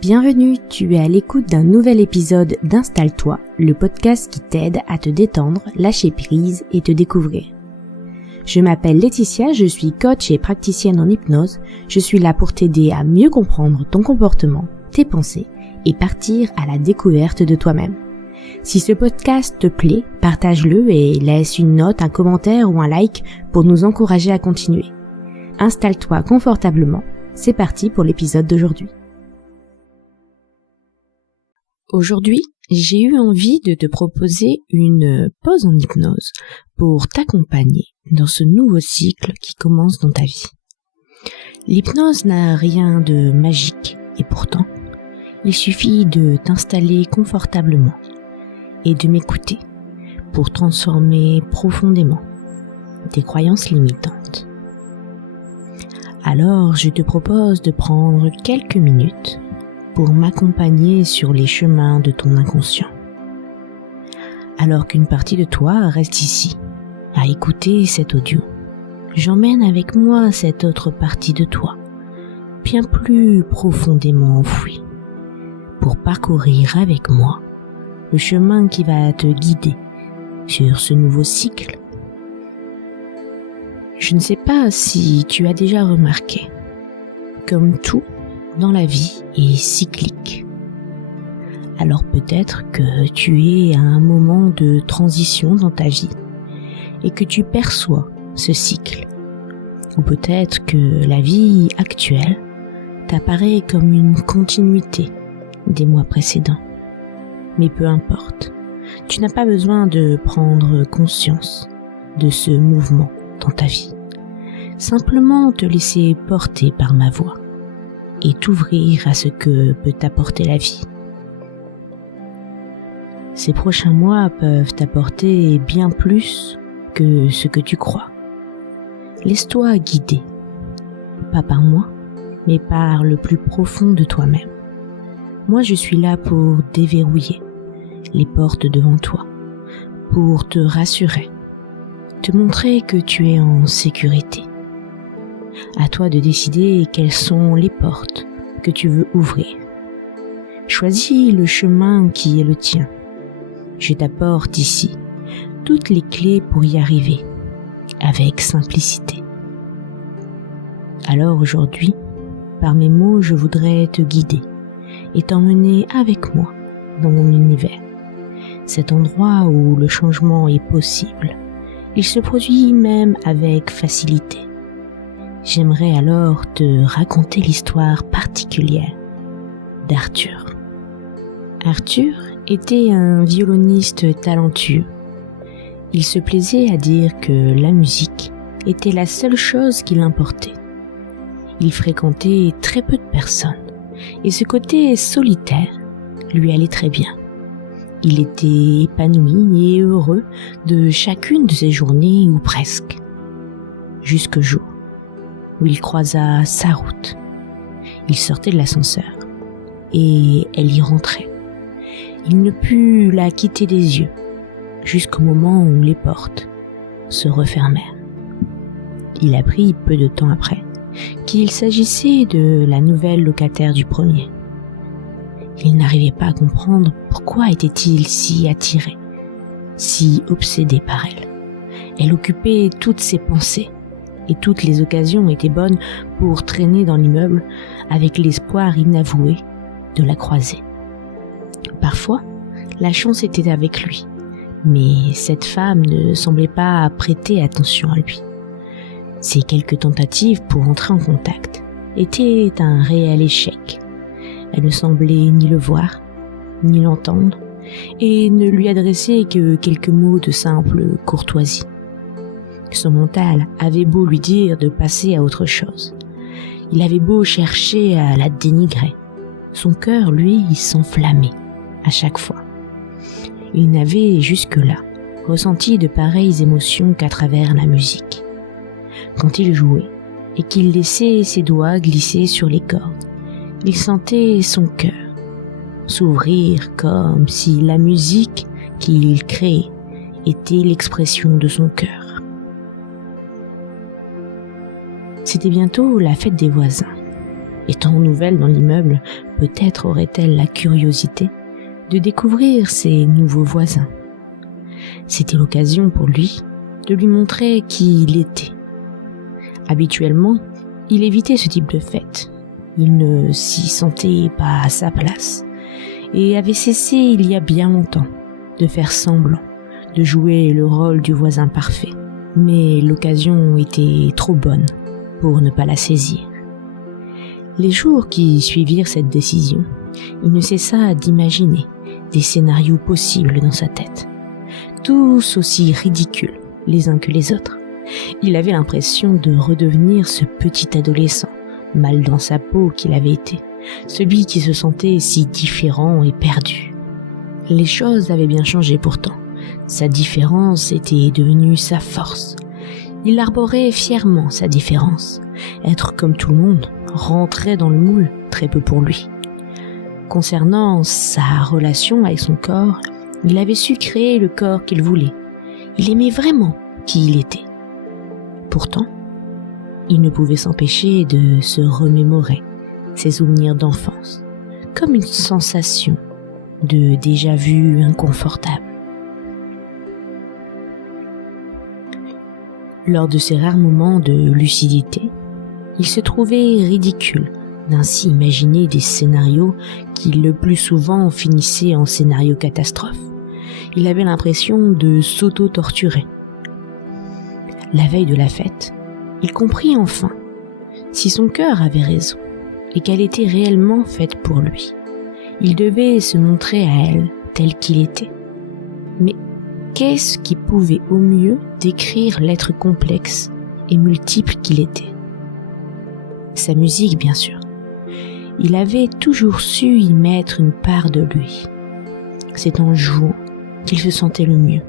Bienvenue, tu es à l'écoute d'un nouvel épisode d'Installe-toi, le podcast qui t'aide à te détendre, lâcher prise et te découvrir. Je m'appelle Laetitia, je suis coach et praticienne en hypnose. Je suis là pour t'aider à mieux comprendre ton comportement, tes pensées et partir à la découverte de toi-même. Si ce podcast te plaît, partage-le et laisse une note, un commentaire ou un like pour nous encourager à continuer. Installe-toi confortablement, c'est parti pour l'épisode d'aujourd'hui. Aujourd'hui, j'ai eu envie de te proposer une pause en hypnose pour t'accompagner dans ce nouveau cycle qui commence dans ta vie. L'hypnose n'a rien de magique et pourtant, il suffit de t'installer confortablement et de m'écouter pour transformer profondément tes croyances limitantes. Alors, je te propose de prendre quelques minutes pour m'accompagner sur les chemins de ton inconscient. Alors qu'une partie de toi reste ici, à écouter cet audio, j'emmène avec moi cette autre partie de toi, bien plus profondément enfouie, pour parcourir avec moi le chemin qui va te guider sur ce nouveau cycle. Je ne sais pas si tu as déjà remarqué, comme tout dans la vie est cyclique. Alors peut-être que tu es à un moment de transition dans ta vie et que tu perçois ce cycle. Ou peut-être que la vie actuelle t'apparaît comme une continuité des mois précédents. Mais peu importe, tu n'as pas besoin de prendre conscience de ce mouvement dans ta vie. Simplement te laisser porter par ma voix et t'ouvrir à ce que peut t'apporter la vie. Ces prochains mois peuvent t'apporter bien plus que ce que tu crois. Laisse-toi guider, pas par moi, mais par le plus profond de toi-même. Moi, je suis là pour déverrouiller les portes devant toi, pour te rassurer, te montrer que tu es en sécurité. À toi de décider quelles sont les portes que tu veux ouvrir. Choisis le chemin qui est le tien. Je t'apporte ici toutes les clés pour y arriver, avec simplicité. Alors aujourd'hui, par mes mots, je voudrais te guider et t'emmener avec moi dans mon univers. Cet endroit où le changement est possible. Il se produit même avec facilité. J'aimerais alors te raconter l'histoire particulière d'Arthur. Arthur était un violoniste talentueux. Il se plaisait à dire que la musique était la seule chose qui l'importait. Il fréquentait très peu de personnes et ce côté solitaire lui allait très bien. Il était épanoui et heureux de chacune de ses journées ou presque, jusqu'au jour où il croisa sa route. Il sortait de l'ascenseur et elle y rentrait. Il ne put la quitter des yeux jusqu'au moment où les portes se refermèrent. Il apprit peu de temps après qu'il s'agissait de la nouvelle locataire du premier. Il n'arrivait pas à comprendre pourquoi était-il si attiré, si obsédé par elle. Elle occupait toutes ses pensées et toutes les occasions étaient bonnes pour traîner dans l'immeuble avec l'espoir inavoué de la croiser. Parfois, la chance était avec lui, mais cette femme ne semblait pas prêter attention à lui. Ses quelques tentatives pour entrer en contact étaient un réel échec. Elle ne semblait ni le voir, ni l'entendre, et ne lui adressait que quelques mots de simple courtoisie. Son mental avait beau lui dire de passer à autre chose. Il avait beau chercher à la dénigrer. Son cœur, lui, s'enflammait à chaque fois. Il n'avait jusque-là ressenti de pareilles émotions qu'à travers la musique. Quand il jouait et qu'il laissait ses doigts glisser sur les cordes, il sentait son cœur s'ouvrir comme si la musique qu'il créait était l'expression de son cœur. C'était bientôt la fête des voisins Étant nouvelle dans l'immeuble, peut-être aurait-elle la curiosité de découvrir ses nouveaux voisins. C'était l'occasion pour lui de lui montrer qui il était. Habituellement, il évitait ce type de fête. Il ne s'y sentait pas à sa place et avait cessé il y a bien longtemps de faire semblant de jouer le rôle du voisin parfait. Mais l'occasion était trop bonne pour ne pas la saisir. Les jours qui suivirent cette décision, il ne cessa d'imaginer des scénarios possibles dans sa tête, tous aussi ridicules les uns que les autres. Il avait l'impression de redevenir ce petit adolescent, mal dans sa peau qu'il avait été, celui qui se sentait si différent et perdu. Les choses avaient bien changé pourtant. Sa différence était devenue sa force. Il arborait fièrement sa différence. Être comme tout le monde rentrait dans le moule, très peu pour lui. Concernant sa relation avec son corps, il avait su créer le corps qu'il voulait. Il aimait vraiment qui il était. Pourtant, il ne pouvait s'empêcher de se remémorer ses souvenirs d'enfance, comme une sensation de déjà-vu inconfortable. Lors de ces rares moments de lucidité, il se trouvait ridicule d'ainsi imaginer des scénarios qui le plus souvent finissaient en scénarios catastrophes. Il avait l'impression de s'auto-torturer. La veille de la fête, il comprit enfin si son cœur avait raison et qu'elle était réellement faite pour lui. Il devait se montrer à elle tel qu'il était. Mais qu'est-ce qui pouvait au mieux décrire l'être complexe et multiple qu'il était? Sa musique, bien sûr. Il avait toujours su y mettre une part de lui. C'est en jouant qu'il se sentait le mieux.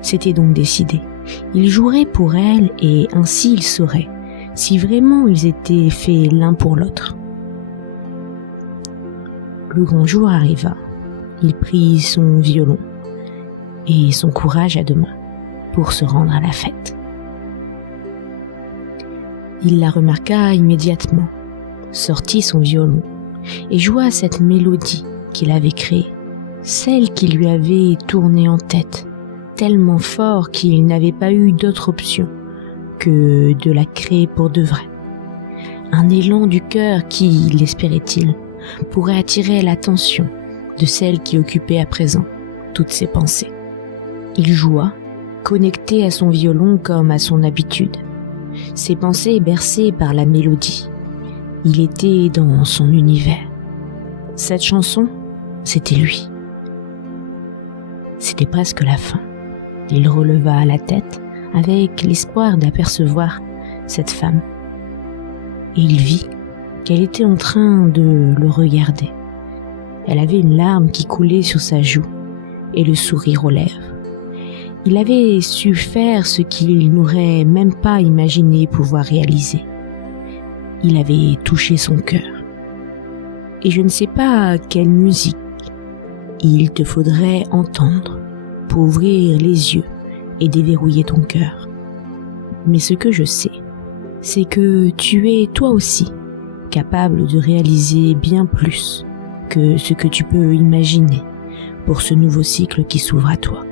C'était donc décidé. Il jouerait pour elle et ainsi il saurait si vraiment ils étaient faits l'un pour l'autre. Le grand jour arriva. Il prit son violon et son courage à deux mains pour se rendre à la fête. Il la remarqua immédiatement, sortit son violon et joua cette mélodie qu'il avait créée, celle qui lui avait tourné en tête, tellement fort qu'il n'avait pas eu d'autre option que de la créer pour de vrai. Un élan du cœur qui, l'espérait-il, pourrait attirer l'attention de celle qui occupait à présent toutes ses pensées. Il joua, connecté à son violon comme à son habitude, ses pensées bercées par la mélodie. Il était dans son univers. Cette chanson, c'était lui. C'était presque la fin. Il releva la tête avec l'espoir d'apercevoir cette femme. Et il vit qu'elle était en train de le regarder. Elle avait une larme qui coulait sur sa joue et le sourire aux lèvres. Il avait su faire ce qu'il n'aurait même pas imaginé pouvoir réaliser. Il avait touché son cœur. Et je ne sais pas quelle musique il te faudrait entendre pour ouvrir les yeux et déverrouiller ton cœur. Mais ce que je sais, c'est que tu es toi aussi capable de réaliser bien plus que ce que tu peux imaginer pour ce nouveau cycle qui s'ouvre à toi.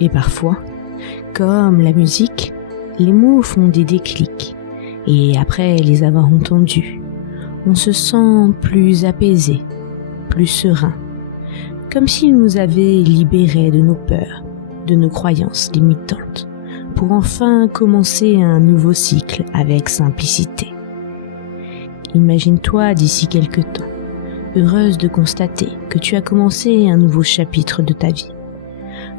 Et parfois, comme la musique, les mots font des déclics, et après les avoir entendus, on se sent plus apaisé, plus serein, comme s'ils nous avaient libérés de nos peurs, de nos croyances limitantes, pour enfin commencer un nouveau cycle avec simplicité. Imagine-toi d'ici quelque temps, heureuse de constater que tu as commencé un nouveau chapitre de ta vie.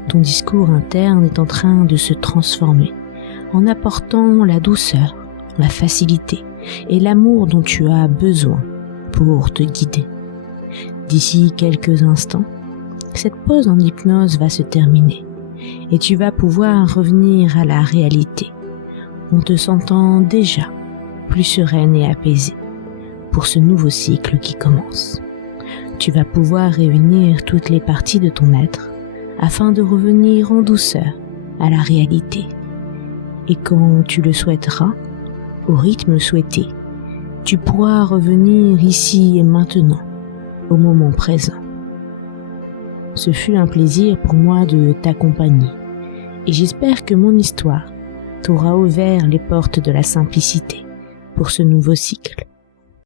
Ton discours interne est en train de se transformer, en apportant la douceur, la facilité et l'amour dont tu as besoin pour te guider. D'ici quelques instants, cette pause en hypnose va se terminer et tu vas pouvoir revenir à la réalité en te sentant déjà plus sereine et apaisée pour ce nouveau cycle qui commence. Tu vas pouvoir réunir toutes les parties de ton être afin de revenir en douceur à la réalité. Et quand tu le souhaiteras, au rythme souhaité, tu pourras revenir ici et maintenant, au moment présent. Ce fut un plaisir pour moi de t'accompagner, et j'espère que mon histoire t'aura ouvert les portes de la simplicité pour ce nouveau cycle.